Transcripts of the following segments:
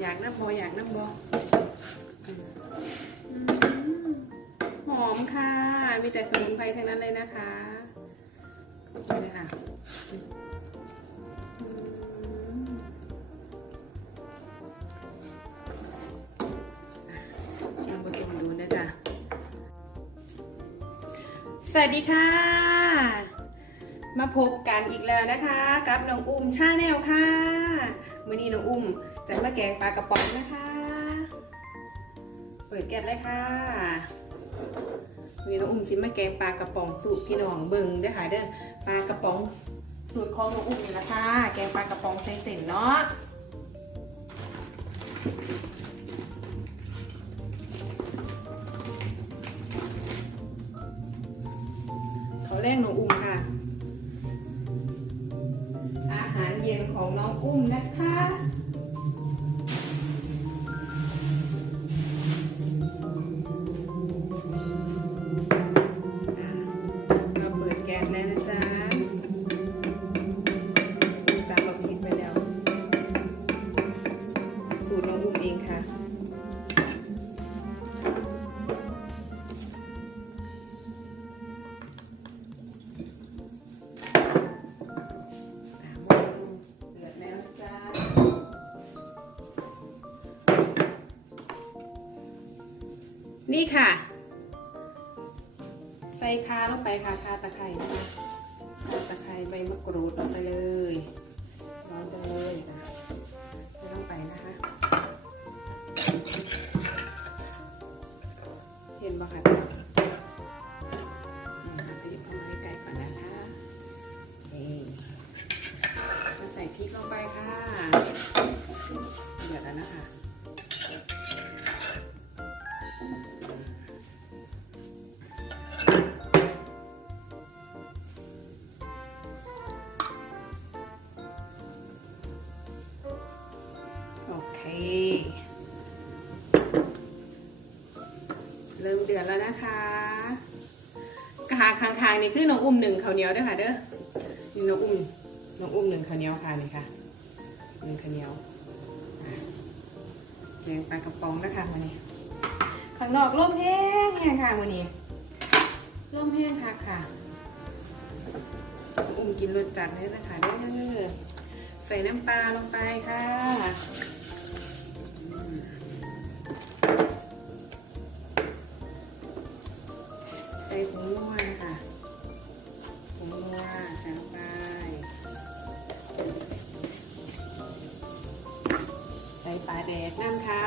อยากน้ำพออยากน้ำบอหอมค่ะ มีแต่สมุนไพรทั้งนั้นเลยนะคะนี่เลยค่ะอืมอะลองผสมดูนะจ๊ะสวัสดีค่ะ มาพบกันอีกแล้วนะคะ กับน้องอุ้มชาแนลค่ะมื้อนี้น้องอุ้ม จะมาแกงปลากระป๋องนะคะ เปิดแก๊สเลยค่ะมีน้องอุ้มชิมมาแกงปลากระป๋องสูตรพี่น้องเบิ่งเด้อค่ะเด้อปลากระป๋องสูตรของน้องอุ้มนี่ละค่ะแกงปลากระป๋องใส่เส้นเนาะเขาแรกน้องอุ้มค่ะ อาหารเย็นของน้องอุ้มนะคะ นี่ค่ะ ใส่คาลงไปค่ะคาตะไคร้นะคะคาตะไคร้ใบมะกรูดลงไปเลยร้อนจังเลยนะใส่ลงไปนะคะ เห็นปะคะเอาไปหยิบเข้ามาให้ไก่ก่อนนะคะนี่ใส่พริกลงไปค่ะ เดือดแล้วนะคะ เริ่มเดือดแล้วนะคะกาคางๆนี่คือน้องอุ้มหนึ่งข้าวเหนียวด้วยค่ะเด้อนี่น้องอุ้มน้องอุ้มหนึ่งข้าวเหนียวค่ะนี่ค่ะหนึ่งข้าวเหนียวอะแกงปลากระป๋องนะคะวันนี้ข้างนอกร่มแห้งแห้งค่ะวันนี้ร่มแห้งค่ะค่ะองอุ้มกินรสจัดเลยนะคะเด้อใส่น้ำปลาลงไปค่ะ งนัวนะคะผงนัวใส่ลงไปใส่ปลาแดกน้ำค่ะ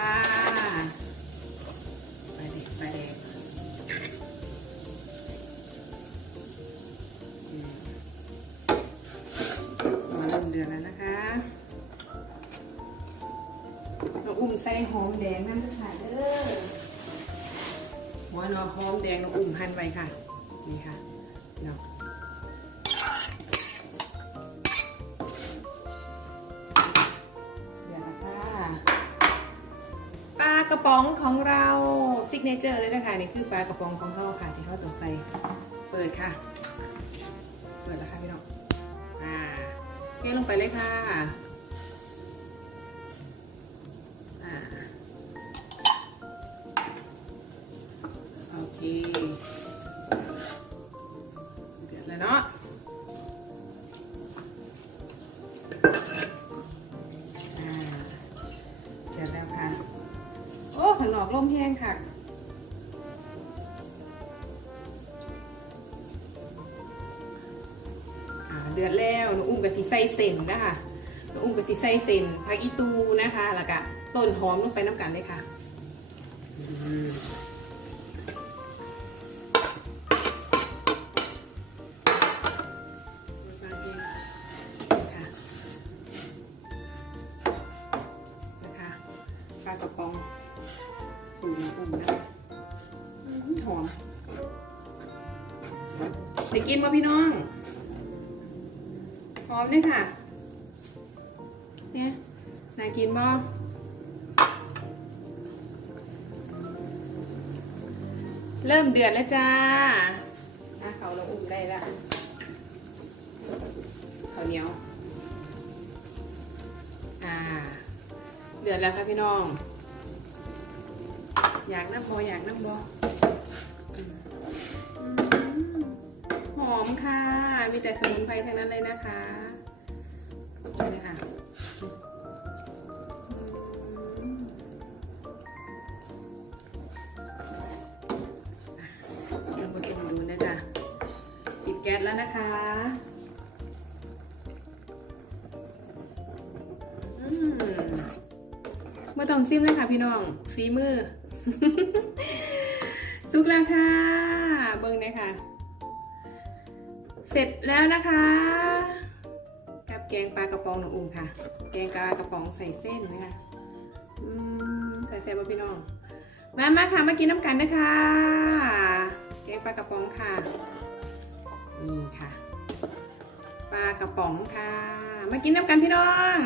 ปลาแดกปลาแดกอืมาเริ่มเดือนแล้วนะคะเราอุ่มใส่หอมแดงน้ำค่ะเด้อ หัวนาะหอมแดงเราอุ่มหั่นไว้ค่ะ นี่ค่ะเนาะเดี๋ยวนะคะปลากระป๋องของเราซิกเนเจอร์เลยนะคะนี่คือปลากระป๋องของเขาค่ะ ที่เขาตกใส่เปิดค่ะ เปิดแล้วค่ะพี่น้องอ่าเทลงไปเลยค่ะ เดือดแล้วเนาะเดี๋ยวแล้วค่ะ โอ้ขันหลอกลมแห้งค่ะเดือดแล้วหนูอุ้มกับสีใส่เส้นนะคะหนูอุ้มกับสีใส่เส้นผักอีตูนะคะ แล้วก็ต้นหอมลงไปน้ำกันเลยค่ะากระป๋องสูตรอุ่มนะหอมไปกินป่ะพี่น้อง หอมด้วยค่ะ เนี่ยน่ากินบ่เริ่มเดือดแล้วจ้าถ้าเขาเราอุ่มได้ละข้าวเหนียว อ่า เดือดแล้วค่ะพี่น้อง อยากน้ำพออยากน้ำบอหอมค่ะ มีแต่สมุนไพรทั้งนั้นเลยนะคะนี่ค่ะอืมเดี๋ยวมาชิมดูนะจ๊ะปิดแก๊สแล้วนะคะอืม มาต้องซิมเลยค่ะพี่น้องฝีมือสุกแล้วค่ะเบิ้งเลยค่ะ เสร็จแล้วนะคะกับแกงปลากระป๋องหนูอุ่มค่ะ แกงปลากระป๋องใส่เส้นนะคะอืมใส่เส้นมาพี่น้อง มามาค่ะมากินน้ำกันนะคะ แกงปลากระป๋องค่ะนี่ค่ะ ปลากระป๋องค่ะ มากินน้ำกันพี่น้อง